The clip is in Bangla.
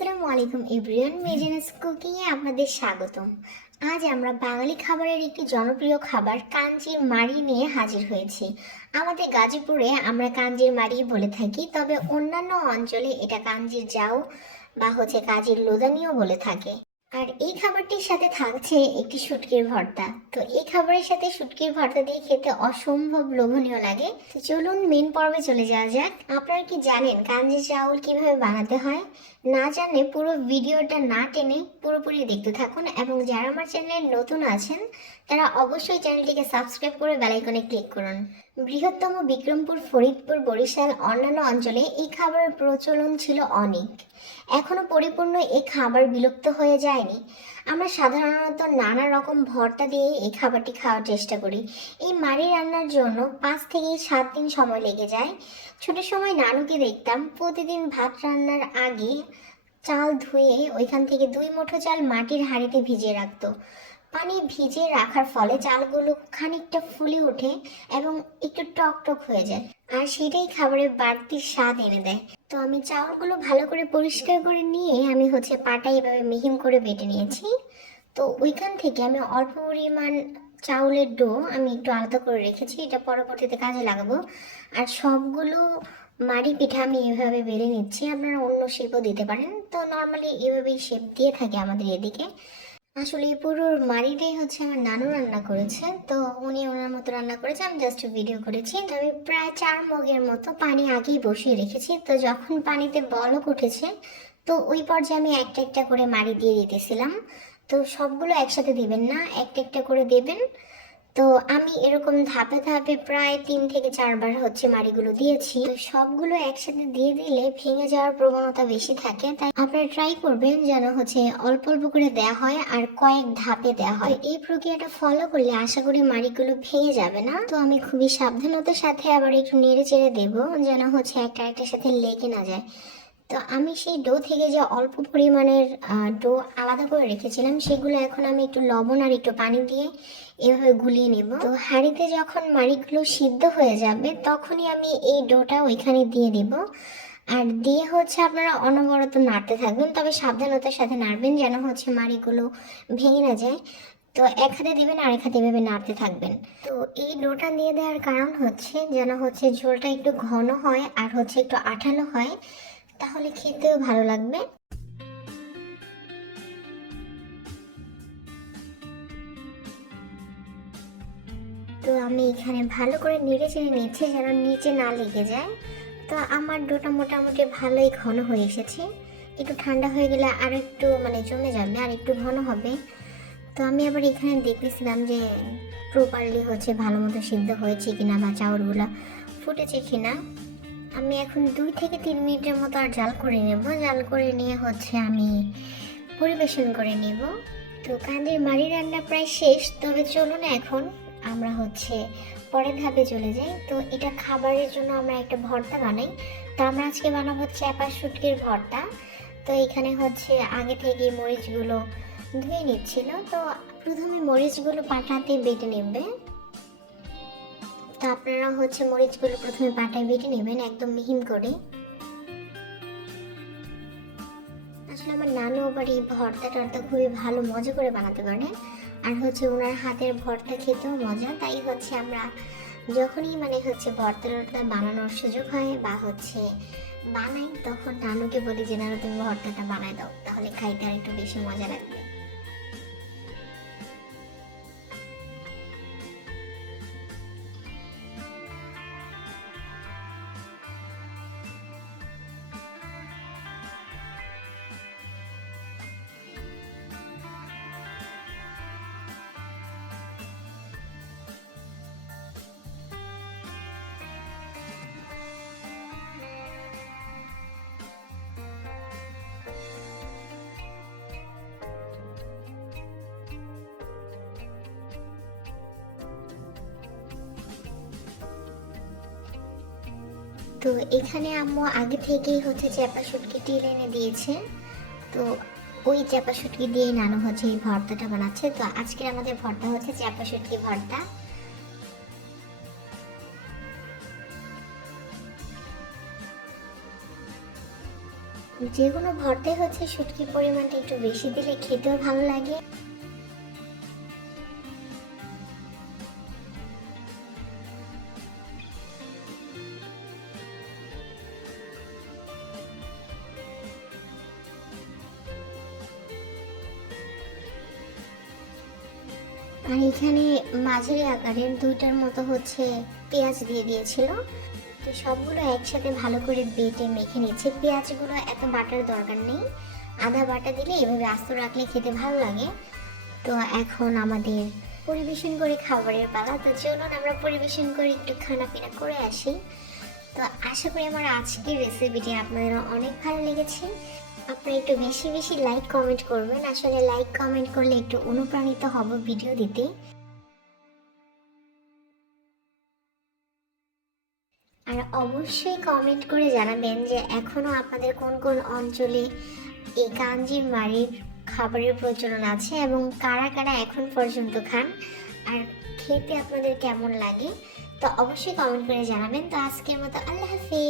আসসালামু আলাইকুম এভরিওয়ান, মির্জানাস কুকিং এ আপনাদের স্বাগতম। আজ আমরা বাঙালি খাবারের একটি জনপ্রিয় খাবার কাঞ্জির মাড়ি নিয়ে হাজির হয়েছি। আমাদের গাজীপুরে আমরা কাঞ্জির মাড়ি বলে থাকি, তবে অন্যান্য অঞ্চলে এটা কাঞ্জির জাউ বা কাজীর লোদানিও বলে থাকে। আর এই খাবারটির সাথে থাকছে একটি শুটকির ভর্তা। তো এই খাবারের সাথে শুটকির ভর্তা দিয়ে খেতে অসম্ভব লোভনীয় লাগে। তো চলুন মেন পর্বে চলে যাওয়া যাক। আপনারা কি জানেন কাঞ্জি চাউল কিভাবে বানাতে হয়? না জানলে পুরো ভিডিওটা না টেনে পুরোপুরি দেখতে থাকুন, এবং যারা আমার চ্যানেলে নতুন আছেন তারা অবশ্যই চ্যানেলটিকে সাবস্ক্রাইব করে বেল আইকনে ক্লিক করুন। বৃহত্তম বিক্রমপুর, ফরিদপুর, বরিশাল অন্যান্য অঞ্চলে এই খাবারের প্রচলন ছিল অনেক। এখনো পরিপূর্ণ এই খাবার বিলুপ্ত হয়ে যায়নি। আমরা সাধারণত নানা রকম ভর্তা দিয়ে এই খাবারটি খাওয়ার চেষ্টা করি। এই মাড়ি রান্নার জন্য 5 থেকে 7 দিন সময় লেগে যায়। ছোট সময় নানুকে দেখতাম প্রতিদিন ভাত রান্নার আগে চাল ধুয়ে ওইখান থেকে 2 মুঠো চাল মাটির হাঁড়িতে ভিজিয়ে রাখতো। পানি ভিজিয়ে রাখার ফলে চালগুলো খানিকটা ফুলে ওঠে এবং একটু টক টক হয়ে যায়, আর সেটাই খাবারের বাড়তি স্বাদ এনে দেয়। তো আমি চাউলগুলো ভালো করে পরিষ্কার করে নিয়ে আমি পাটায় এভাবে মিহিন করে বেটে নিয়েছি। তো ওইখান থেকে আমি অল্প পরিমাণ চাউলের ডো আমি একটু আলাদা করে রেখেছি, এটা পরবর্তীতে কাজে লাগাবো। আর সবগুলো মাড়ি পিঠা আমি এভাবে বেলে নিচ্ছি। আপনারা অন্য শেপও দিতে পারেন, তো নর্মালি এভাবেই শেপ দিয়ে থাকে আমাদের এদিকে। আসলে এই পুরো মাড়িটাই আমার নানু রান্না করেছে, তো উনি ওনার মতো রান্না করেছে, আমি জাস্ট ভিডিও করেছি। তো আমি প্রায় 4 মগের মতো পানি আগেই বসিয়ে রেখেছি। তো যখন পানিতে বলক উঠেছে, তো ওই পর্যায়ে আমি একটা একটা করে মাড়ি দিয়ে দিতেছিলাম। তো সবগুলো একসাথে দিবেন না, একটা একটা করে দেবেন। তো আমি এরকম ধাপে ধাপে প্রায় 3 থেকে 4 বার মাড়িগুলো দিয়েছি। তো সবগুলো একসাথে দিয়ে দিলে ভেঙে যাওয়ার প্রবণতা বেশি থাকে, তাই আপনারা ট্রাই করবেন যেন অল্প অল্প করে দেওয়া হয় আর কয়েক ধাপে দেওয়া হয়। এই প্রক্রিয়াটা ফলো করলে আশা করি মাড়িগুলো ভেঙে যাবে না। তো আমি খুবই সাবধানতার সাথে আবার একটু নেড়ে চেড়ে দেবো যেন একটা একটার সাথে লেগে না যায়। তো আমি সেই ডো থেকে যে অল্প পরিমাণের ডো আলাদা করে রেখেছিলাম, সেগুলো এখন আমি একটু লবণ আর একটু পানি দিয়ে এভাবে গুলিয়ে নেব। তো হাঁড়িতে যখন মাড়িগুলো সিদ্ধ হয়ে যাবে তখনই আমি এই ডোটা ওইখানে দিয়ে দিব। আর দিয়ে আপনারা অনবরত নাড়তে থাকবেন, তবে সাবধানতার সাথে নাড়বেন যেন মাড়িগুলো ভেঙে না যায়। তো এক হাতে দিবেন আর এক হাতে এভাবে নাড়তে থাকবেন। তো এই ডোটা দিয়ে দেওয়ার কারণ যেন ঝোলটা একটু ঘন হয় আর একটু আঠালো হয়, তাহলে খেতেও ভালো লাগবে। তো আমি এখানে ভালো করে নেড়ে চেড়ে নিচ্ছি যেন নিচে না লেগে যায়। তো আমার ডোটা মোটামুটি ভালোই ঘন হয়ে এসেছে। একটু ঠান্ডা হয়ে গেলে আর একটু জমে যাবে আর একটু ঘন হবে। তো আমি আবার এখানে দেখতেছিলাম যে প্রপারলি ভালো মতো সিদ্ধ হয়েছে কিনা বা চাউলগুলো ফুটেছে কিনা। আমি এখন 2 থেকে 3 মিনিটের মতো আর জাল করে নেব। জাল করে নিয়ে আমি পরিবেশন করে নেব। তো কাঞ্জির মাড়ি রান্না প্রায় শেষ, তবে চলুন এখন আমরা পরের ধাপে চলে যাই। তো এটা খাবারের জন্য আমরা একটা ভর্তা বানাই। তো আমরা আজকে বানাবো চ্যাপা শুটকির ভর্তা। তো এখানে আগে থেকে মরিচগুলো ধুয়ে নিচ্ছিল। তো প্রথমে মরিচগুলো পাটাতে বেটে নেবে। তো আপনারা মরিচগুলো প্রথমে পাটায় বেটে নেবেন একদম মিহিন করে। আসলে আমার নানু আবার এই ভর্তা টর্তা খুবই ভালো মজা করে বানাতে পারে, আর ওনার হাতের ভর্তা খেতেও মজা। তাই আমরা যখনই ভর্তা টর্তা বানানোর সুযোগ হয় বা বানাই, তখন নানুকে বলি যে নানু তুমি ভর্তাটা বানাই দাও, তাহলে খাইতে আর একটু বেশি মজা লাগবে। তো এখানে আম্মু আগে থেকেই চ্যাপা শুটকি এনে দিয়েছে। তো ওই চ্যাপা শুটকি দিয়েই নানু এই ভর্তাটা বানাচ্ছে। তো আজকে আমাদের ভর্তা চ্যাপা শুটকি ভর্তা। যে কোনো ভর্তায় হচ্ছে শুটকির পরিমাণটা একটু বেশি দিলে খেতেও ভালো লাগে। আর এখানে মাঝারি আকারের দুইটার মতো হচ্ছে পেঁয়াজ দিয়ে দিয়েছিল। তো সবগুলো একসাথে ভালো করে বেটে মেখে নিচ্ছে। পেঁয়াজগুলো এত বাটার দরকার নেই, আদা বাটা দিলে এভাবে আস্ত রাখলে খেতে ভালো লাগে। তো এখন আমাদের পরিবেশন করে খাবারের পালা। তো চলুন আমরা পরিবেশন করে একটু খানা পিনা করে আসি। তো আশা করি আমার আজকের রেসিপিটি আপনাদের অনেক ভালো লেগেছে। আপনারা একটু বেশি বেশি লাইক কমেন্ট করবেন, আসলে লাইক কমেন্ট করলে একটু অনুপ্রাণিত হব ভিডিও দিতে। আর অবশ্যই কমেন্ট করে জানাবেন যে এখনও আপনাদের কোন কোন অঞ্চলে এই কাঞ্জির মাড়ির খাবারের প্রচলন আছে এবং কারা কারা এখন পর্যন্ত খান, আর খেতে আপনাদের কেমন লাগে। তো অবশ্যই কমেন্ট করে জানাবেন। তো আজকের মতো আল্লাহ হাফেজ।